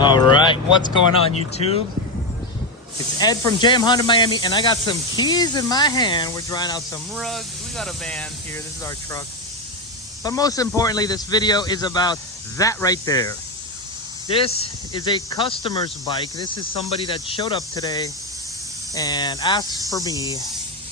All right, what's going on, YouTube? It's Ed from JM Honda Miami, and I got some keys in my hand. We're drying out some rugs. We got a van here. This is our truck. But most importantly, this video is about that right there. This is a customer's bike. This is somebody that showed up today and asked for me.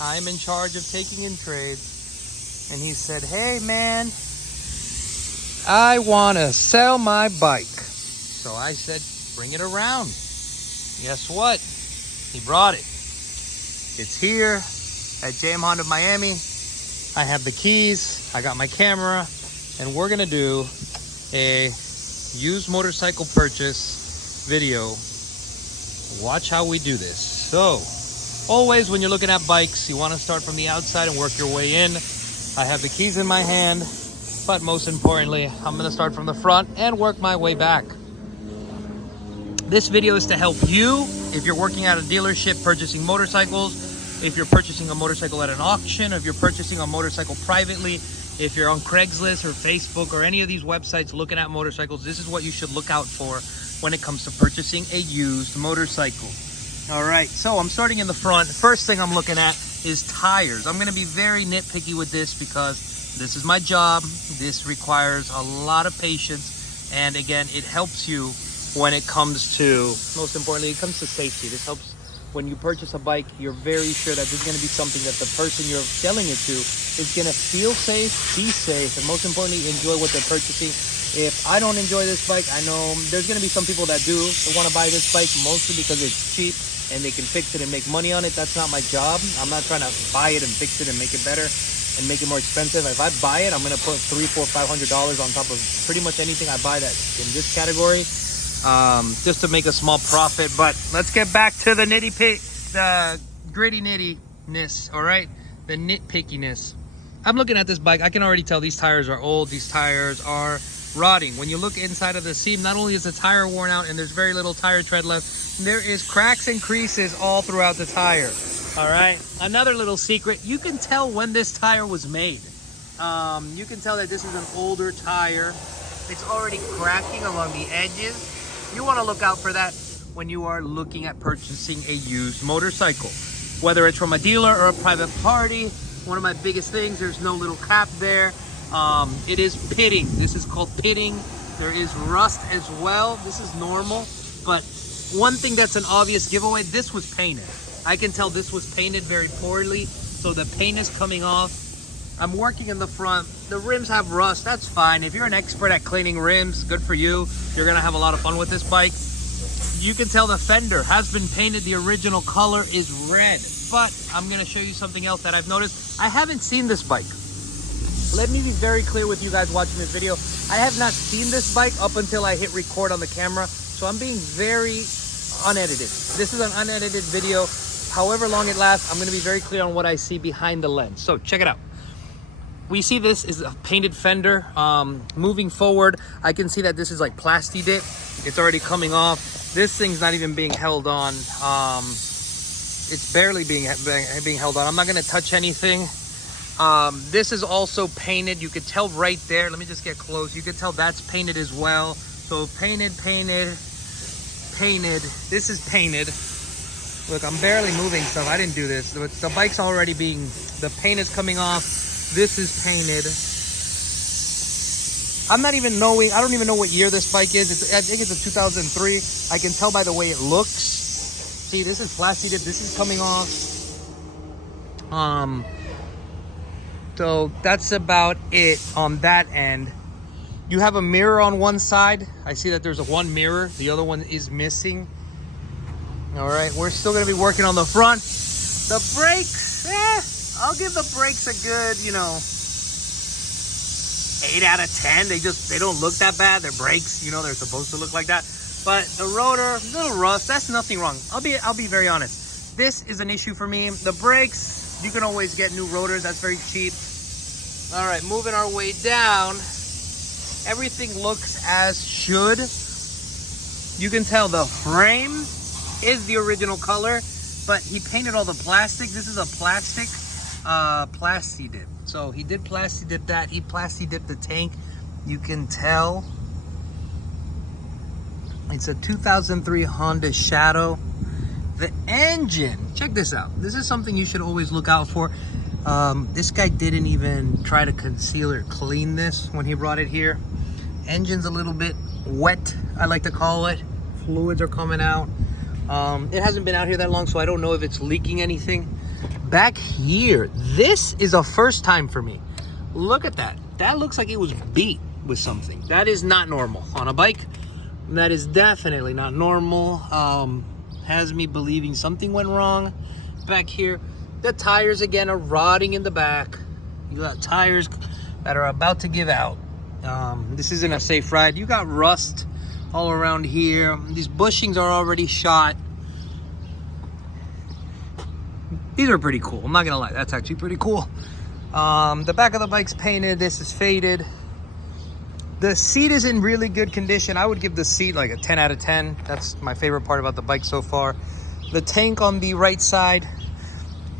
I'm in charge of taking in trades. And he said, hey man, I want to sell my bike. So I said, bring it around. Guess what? He brought it. It's here at JM Honda Miami. I have the keys, I got my camera, and we're gonna do a used motorcycle purchase video. Watch how we do this. So, always when you're looking at bikes, you wanna start from the outside and work your way in. I have the keys in my hand, but most importantly, I'm gonna start from the front and work my way back. This video is to help you if you're working at a dealership purchasing motorcycles, if you're purchasing a motorcycle at an auction, if you're purchasing a motorcycle privately, if you're on Craigslist or Facebook or any of these websites looking at motorcycles. This is what you should look out for when it comes to purchasing a used motorcycle. All right, so I'm starting in the front. First thing I'm looking at is tires. I'm gonna be very nitpicky with this because this is my job. This requires a lot of patience. And again, it helps you when it comes to, most importantly, it comes to safety. This helps when you purchase a bike. You're very sure that this is going to be something that the person you're selling it to is going to feel safe, be safe, and most importantly, enjoy what they're purchasing. If I don't enjoy this bike, I know there's going to be some people that do want to buy this bike, mostly because it's cheap and they can fix it and make money on it. That's not my job. I'm not trying to buy it and fix it and make it better and make it more expensive. If I buy it, I'm going to put $300, $400, $500 on top of pretty much anything I buy that's in this category. Just to make a small profit. But let's get back to the the gritty nittiness, all right? The nitpickiness. I'm looking at this bike. I can already tell these tires are old. These tires are rotting. When you look inside of the seam, not only is the tire worn out and there's very little tire tread left, there is cracks and creases all throughout the tire, all right? Another little secret, you can tell when this tire was made. You can tell that this is an older tire. It's already cracking along the edges. You want to look out for that when you are looking at purchasing a used motorcycle. Whether it's from a dealer or a private party, one of my biggest things, there's no little cap there. It is pitting. This is called pitting. There is rust as well. This is normal. But one thing that's an obvious giveaway, this was painted. I can tell this was painted very poorly. So the paint is coming off. I'm working in the front. The rims have rust. That's fine. If you're an expert at cleaning rims, good for you. You're gonna have a lot of fun with this bike. You can tell the fender has been painted. The original color is red. But I'm gonna show you something else that I've noticed. I haven't seen this bike. Let me be very clear with you guys watching this video. I have not seen this bike up until I hit record on the camera. So I'm being very unedited. This is an unedited video. However long it lasts, I'm gonna be very clear on what I see behind the lens. So check it out. We see this is a painted fender. Moving forward, I can see that this is like plasti dip. It's already coming off. This thing's not even being held on. It's barely being held on. I'm not gonna touch anything. This is also painted. You could tell right there. Let me just get close. You could tell that's painted as well. So painted. This is painted. Look, I'm barely moving stuff. I didn't do this. The bike's already being, the paint is coming off. This is painted. I don't even know what year this bike is. I think it's a 2003. I can tell by the way it looks. See, this is plasti dip. This is coming off. So that's about it on that end. You have a mirror on one side. I see that there's one mirror. The other one is missing. All right, we're still gonna be working on the front. The brakes, I'll give the brakes a good, 8 out of 10. They don't look that bad. They're brakes, they're supposed to look like that. But the rotor, little rust, that's nothing wrong. I'll be very honest. This is an issue for me. The brakes, you can always get new rotors. That's very cheap. All right, moving our way down. Everything looks as should. You can tell the frame is the original color, but he painted all the plastic. This is a plastic plasti dip. So he did plasti dip that. He plasti dipped the tank. You can tell It's a 2003 Honda Shadow. The engine, check this out. This is something you should always look out for. This guy didn't even try to conceal or clean this when he brought it here. Engine's a little bit wet, I like to call it. Fluids are coming out. It hasn't been out here that long, so I don't know if it's leaking anything. Back here, this is a first time for me. Look at that. That looks like it was beat with something. That is not normal on a bike. That is definitely not normal. Has me believing something went wrong back here. The tires again are rotting in the back. You got tires that are about to give out. This isn't a safe ride. You got rust all around here. These bushings are already shot. These are pretty cool. I'm not gonna lie, that's actually pretty cool. The back of the bike's painted. This is faded. The seat is in really good condition. I would give the seat like a 10 out of 10. That's my favorite part about the bike so far. The tank on the right side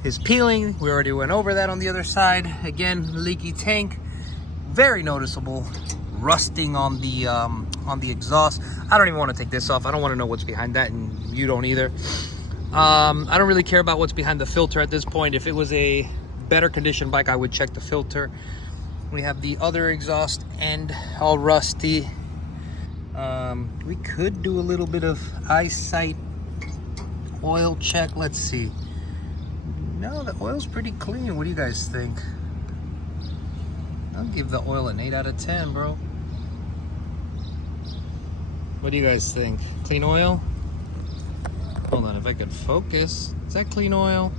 is peeling. We already went over that on the other side. Again, leaky tank. Very noticeable rusting on the exhaust. I don't even want to take this off. I don't want to know what's behind that, and you don't either. I don't really care about what's behind the filter at this point. If it was a better condition bike, I would check the filter. We have the other exhaust end all rusty. We could do a little bit of eyesight oil check. Let's see. No, the oil's pretty clean. What do you guys think? I'll give the oil an 8 out of 10, bro. What do you guys think? Clean oil? Hold on, if I could focus. Is that clean oil?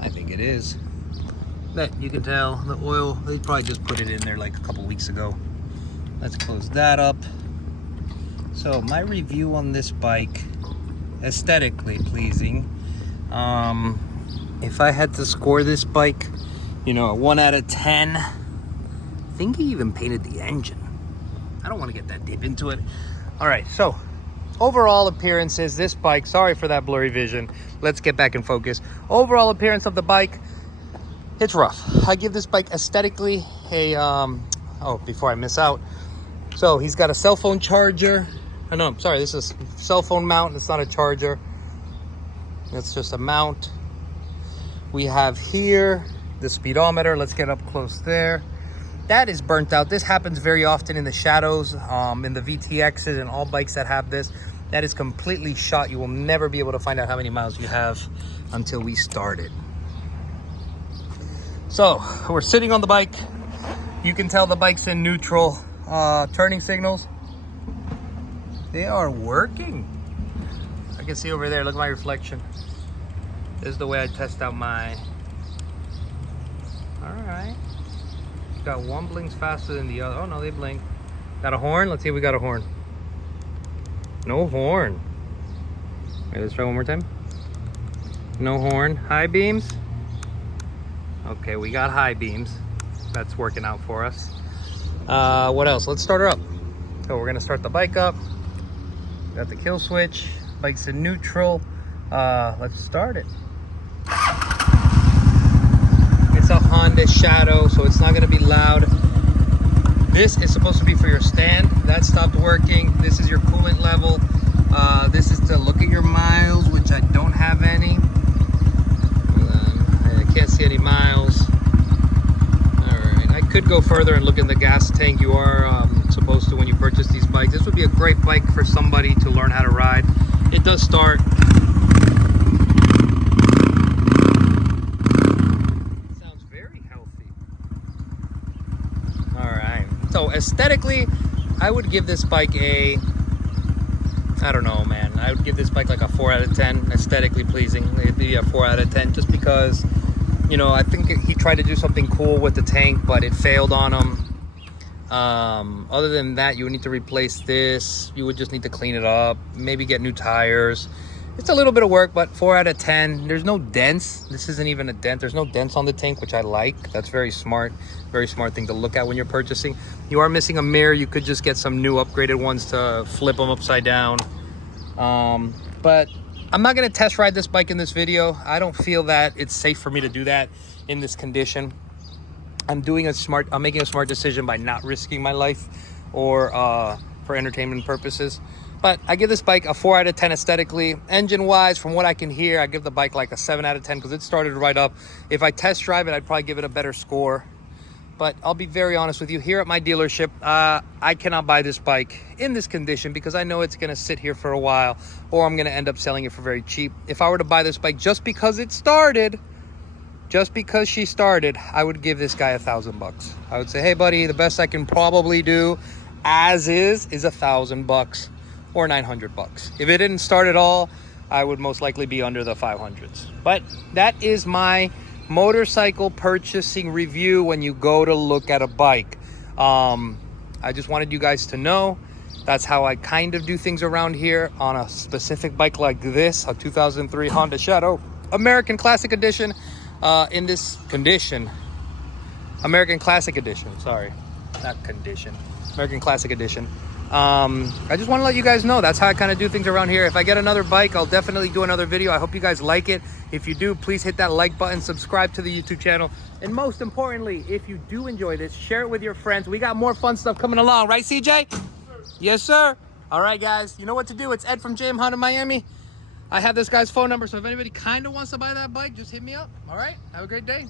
I think it is. That you can tell the oil, they probably just put it in there like a couple weeks ago. Let's close that up. So my review on this bike, aesthetically pleasing. If I had to score this bike, you know, a 1 out of 10, I think he even painted the engine. I don't want to get that deep into it. All right, so overall appearances, this bike, sorry for that blurry vision. Let's get back in focus. Overall appearance of the bike, it's rough. I give this bike aesthetically a, oh, before I miss out. So he's got a cell phone charger. Oh, no, I'm sorry, this is a cell phone mount. It's not a charger. It's just a mount. We have here the speedometer. Let's get up close there. That is burnt out. This happens very often in the Shadows, in the VTXs and all bikes that have this. That is completely shot. You will never be able to find out how many miles you have until we start it. So we're sitting on the bike. You can tell the bike's in neutral. Turning signals, they are working. I can see over there, look at my reflection. This is the way I test out my, all right. Got one blinks faster than the other. Oh no, they blink. Got a horn? Let's see if we got a horn. No horn. Wait, let's try one more time. No horn. High beams. Okay, we got high beams. That's working out for us. What else? Let's start her up. So we're gonna start the bike up. Got the kill switch. Bike's in neutral. Let's start it. It's a Honda Shadow, so it's not gonna be loud. This is supposed to be for your stand. That stopped working. This is your coolant level. This is to look at your miles, which I don't have any. I can't see any miles. I could go further and look in the gas tank. You are supposed to when you purchase these bikes. This would be a great bike for somebody to learn how to ride. It does start. It sounds very healthy. All right. So aesthetically, I would give this bike a, I don't know, man. I would give this bike like a 4 out of 10. Aesthetically pleasing. It'd be a 4 out of 10 just because, you know, I think he tried to do something cool with the tank, but it failed on him. Other than that, you would need to replace this. You would just need to clean it up, maybe get new tires. It's a little bit of work, but 4 out of 10. There's no dents. This isn't even a dent. There's no dents on the tank, which I like. That's very smart thing to look at when you're purchasing. You are missing a mirror. You could just get some new upgraded ones to flip them upside down. But I'm not going to test ride this bike in this video. I don't feel that it's safe for me to do that in this condition. I'm making a smart decision by not risking my life or for entertainment purposes. But I give this bike a 4 out of 10 aesthetically. Engine-wise, from what I can hear, I give the bike like a 7 out of 10 because it started right up. If I test drive it, I'd probably give it a better score. But I'll be very honest with you, here at my dealership, I cannot buy this bike in this condition because I know it's gonna sit here for a while, or I'm gonna end up selling it for very cheap. If I were to buy this bike just because it started, just because she started, I would give this guy $1,000. I would say, hey buddy, the best I can probably do as is $1,000 or $900. If it didn't start at all, I would most likely be under the 500s. But that is my motorcycle purchasing review when you go to look at a bike. I just wanted you guys to know that's how I kind of do things around here on a specific bike like this, a 2003 Honda Shadow American Classic Edition. In this condition, American Classic Edition, sorry, not condition, American Classic Edition. I just want to let you guys know that's how I kind of do things around here. If I get another bike, I'll definitely do another video. I hope you guys like it. If you do, please hit that like button, subscribe to the YouTube channel, and most importantly, if you do enjoy this, share it with your friends. We got more fun stuff coming along, right, CJ? Yes, sir. All right, guys, you know what to do. It's Ed from JM Honda Miami. I have this guy's phone number, so if anybody kind of wants to buy that bike, just hit me up. All right, have a great day.